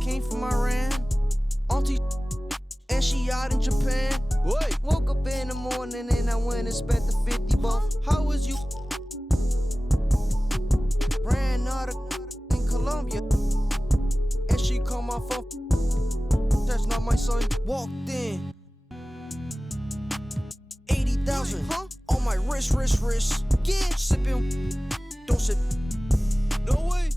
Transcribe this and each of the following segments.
came from Iran. Auntie and she out in Japan. Wait. Woke up in the morning and I went and spent the 50 bucks. How was you? Ran out of in Colombia. And she called my phone. That's not my son. Walked in. 80,000 on my wrist. Yeah, sipping. Don't sip. No way.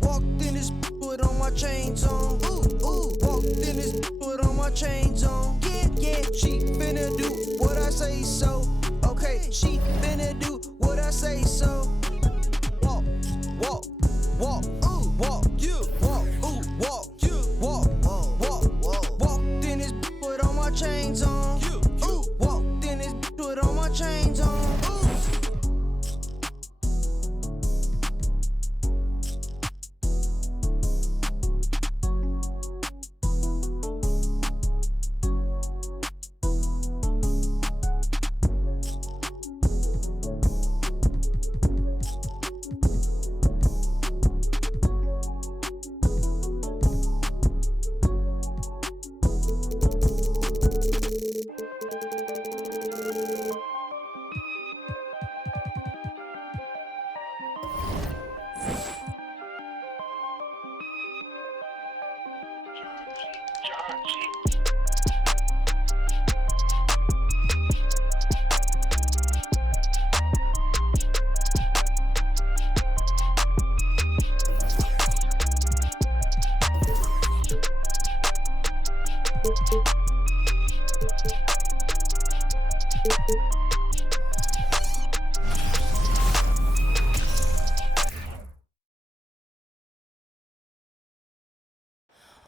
Walked in this, put on my chains on. Walked in this, put on my chains on. Yeah, she finna do what I say so. Okay, she finna do what I say so. Walk, walk, walk, walk, you walk, walk, you walk, walk. Walked in this, put on my chains on. Walked in this, put on my chains on.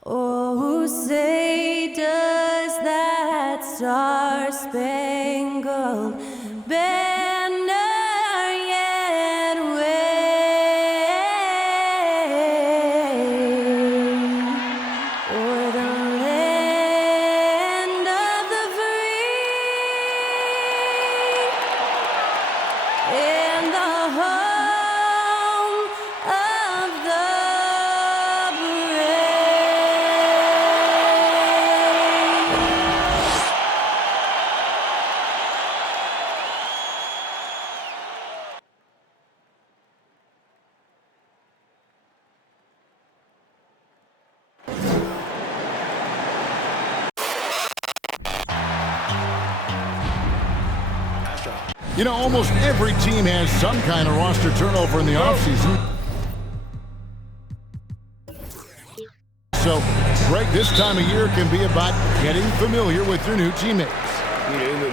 Oh, say does that star-spangled banner yet wave o'er the land of the free and the home of the You know, almost every team has some kind of roster turnover in the offseason. So, Greg, this time of year can be about getting familiar with your new teammates.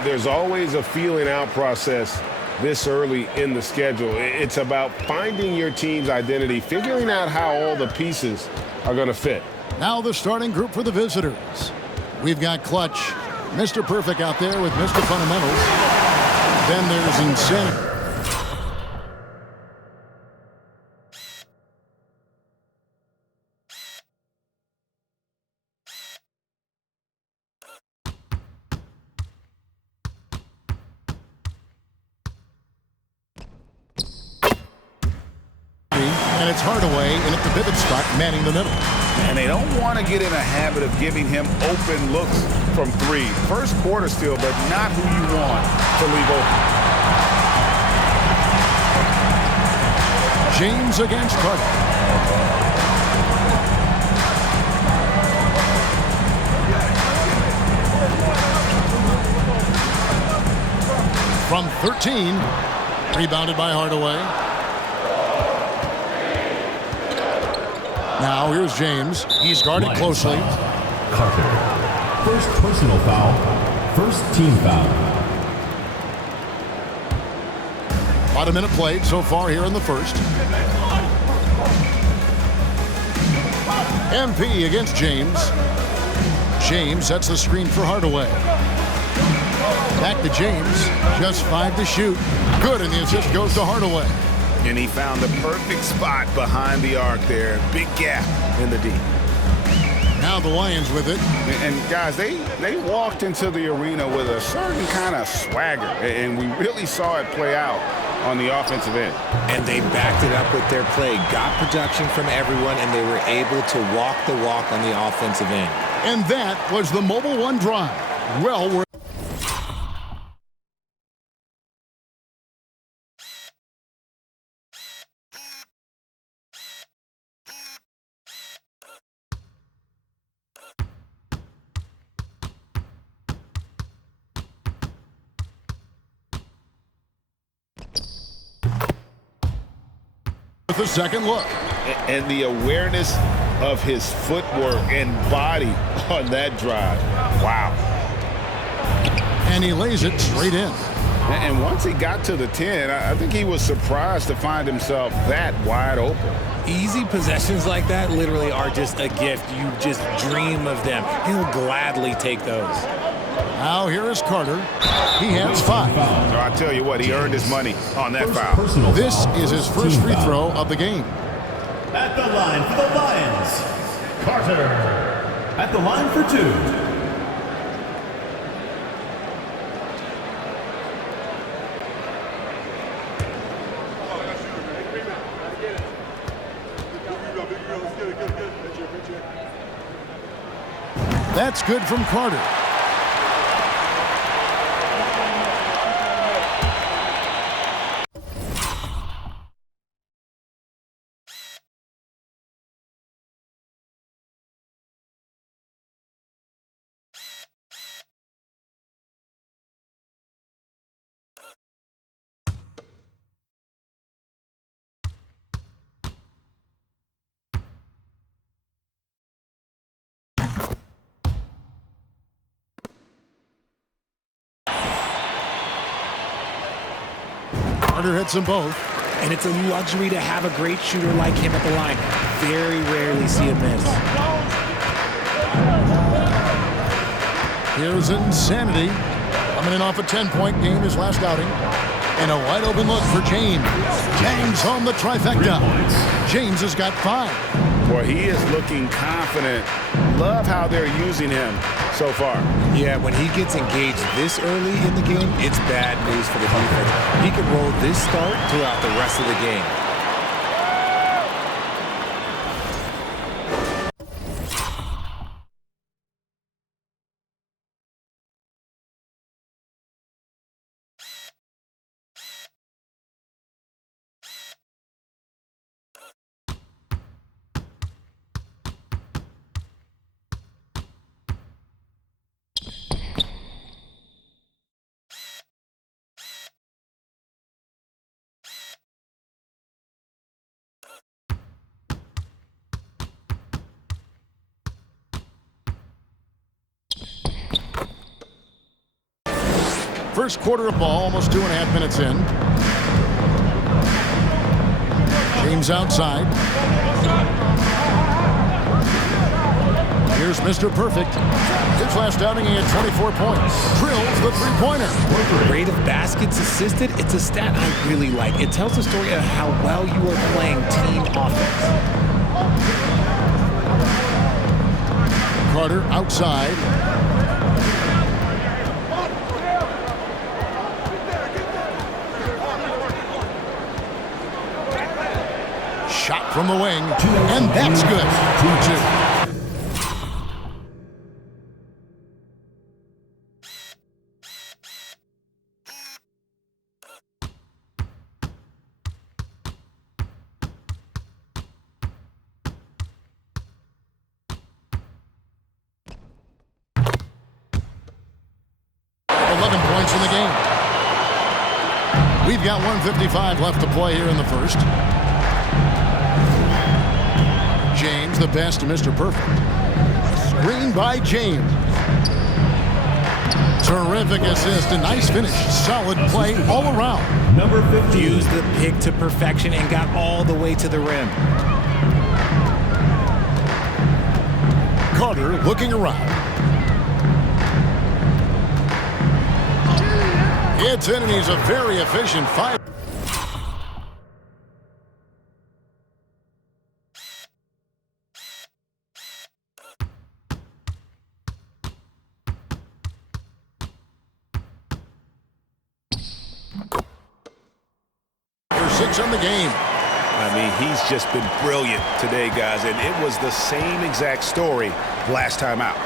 There's always a feeling out process this early in the schedule. It's about finding your team's identity, figuring out how all the pieces are going to fit. Now the starting group for the visitors. We've got Clutch, Mr. Perfect out there with Mr. Fundamentals. Then there's Insanity. And it's Hardaway in at the pivot spot, manning the middle. And they don't want to get in a habit of giving him open looks from three. First quarter still, but not who you want to leave open. James against Carter. From 13, rebounded by Hardaway. Now here's James. He's guarded closely. Carter. First personal foul. First team foul. About a minute played so far here in the first. MP against James. James sets the screen for Hardaway. Back to James. Just 5 to shoot. Good, and the assist goes to Hardaway. And he found the perfect spot behind the arc there. Big gap in the D. Now the Lions with it. And guys, they walked into the arena with a certain kind of swagger, and we really saw it play out on the offensive end. And they backed it up with their play, got production from everyone, and they were able to walk the walk on the offensive end. And that was the Mobile One drive. Well worth. With a second look. And the awareness of his footwork and body on that drive. Wow. And he lays it straight in. And once he got to the 10, I think he was surprised to find himself that wide open. Easy possessions like that literally are just a gift. You just dream of them. He'll gladly take those. Now here is Carter. He has 5. So I tell you what, he earned his money on that foul. This is his first free throw of the game. At the line for the Lions, Carter. At the line for 2. That's good from Carter. Carter hits them both. And it's a luxury to have a great shooter like him at the line. Very rarely see a miss. Here's Insanity. Coming in off a 10-point game his last outing. And a wide open look for James. James home the trifecta. James has got 5. Boy, he is looking confident. Love how they're using him so far. Yeah, when he gets engaged this early in the game, it's bad news for the defense. He could roll this start throughout the rest of the game. First quarter of ball, almost 2.5 minutes in. James outside. Here's Mr. Perfect. His last outing, he had 24 points. Drills the three-pointer. Rate of baskets assisted, it's a stat I really like. It tells the story of how well you are playing team offense. Carter outside. Shot from the wing, and that's good. 2-2. In the game. We've got 1:55 left to play here in the first. James, the pass to Mr. Perfect. Screen by James. Terrific assist, a nice finish. Solid play all around. Number 50. Used the pick to perfection and got all the way to the rim. Carter looking around. It's in, and he's a very efficient fighter. 6 on the game. I mean, he's just been brilliant today, guys, and it was the same exact story last time out.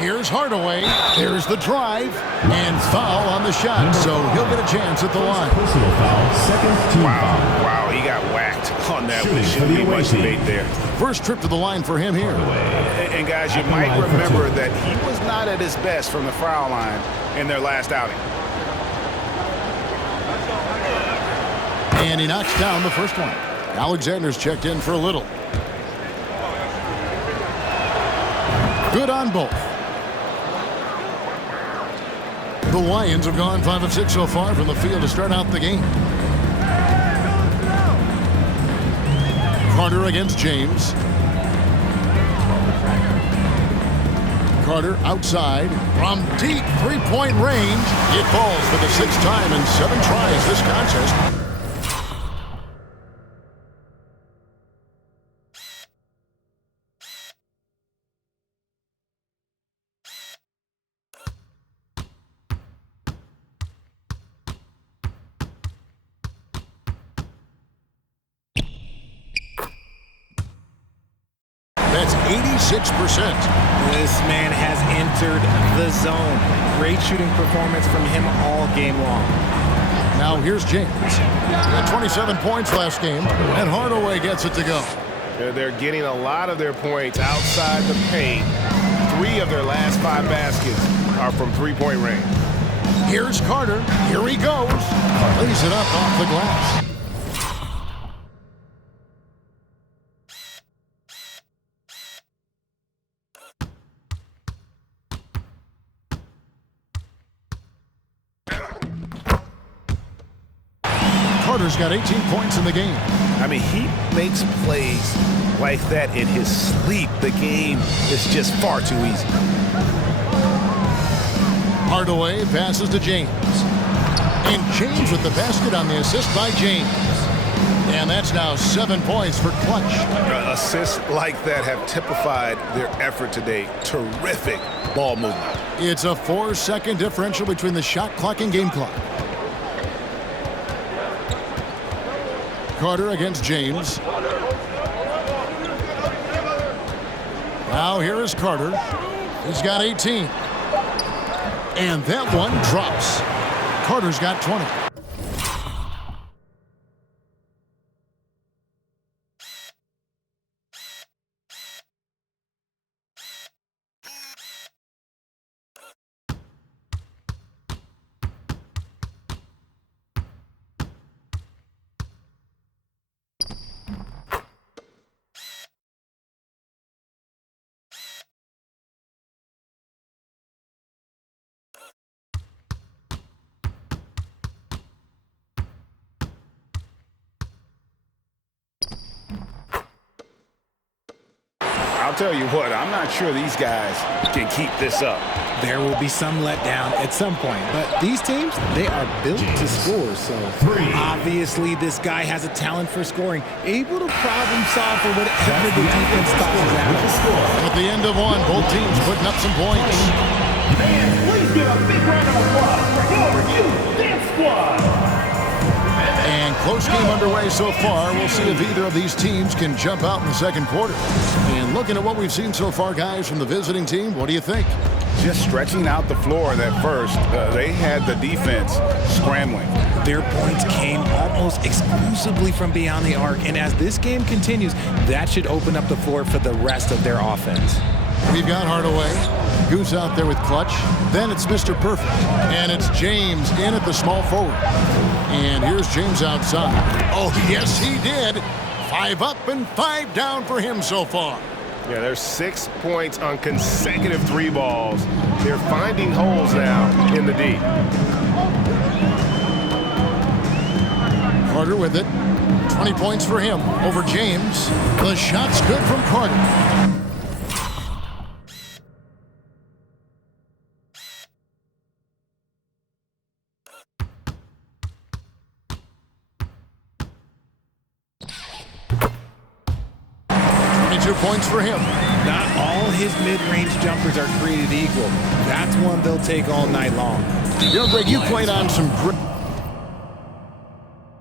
Here's Hardaway. There's the drive. And foul on the shot, so he'll get a chance at the line. Personal foul, second team foul. Wow, he got whacked on that one. Shooting for Shouldn't the be away much team. debate there. First trip to the line for him here. And guys, you At the might line for remember two. that he was not at his best from the foul line in their last outing. And he knocks down the first one. Alexander's checked in for a little. Good on both. The Lions have gone 5 of 6 so far from the field to start out the game. Carter against James. Carter outside from deep three-point range. It falls for the 6th time in 7 tries this contest. That's 86%. This man has entered the zone. Great shooting performance from him all game long. Now here's James. He had 27 points last game, and Hardaway gets it to go. They're getting a lot of their points outside the paint. 3 of their last 5 baskets are from three-point range. Here's Carter. Here he goes. Lays it up off the glass. Carter's got 18 points in the game. I mean, he makes plays like that in his sleep. The game is just far too easy. Hardaway passes to James. And James with the basket on the assist by James. And that's now 7 points for Clutch. Assists like that have typified their effort today. Terrific ball movement. It's a 4-second differential between the shot clock and game clock. Carter against James. Now here is Carter. He's got 18. And that one drops. Carter's got 20. I'll tell you what, I'm not sure these guys can keep this up. There will be some letdown at some point, but these teams, they are built to score, so obviously this guy has a talent for scoring, able to problem solve for whatever the defense thought was out. At the end of one, both teams putting up some points. Fans, please give a big round of applause for you, Dance Squad. And close game underway so far. We'll see if either of these teams can jump out in the second quarter. And looking at what we've seen so far, guys, from the visiting team, what do you think? Just stretching out the floor that first, they had the defense scrambling. Their points came almost exclusively from beyond the arc, and as this game continues, that should open up the floor for the rest of their offense. We've got Hardaway. Goose out there with Clutch. Then it's Mr. Perfect. And it's James in at the small forward. And here's James outside. Oh, yes, he did. 5 up and 5 down for him so far. Yeah, there's 6 points on consecutive 3 balls. They're finding holes now in the D. Carter with it. 20 points for him over James. The shot's good from Carter. Points for him. Not all his mid-range jumpers are created equal. That's one they'll take all night long. Greg, you played on some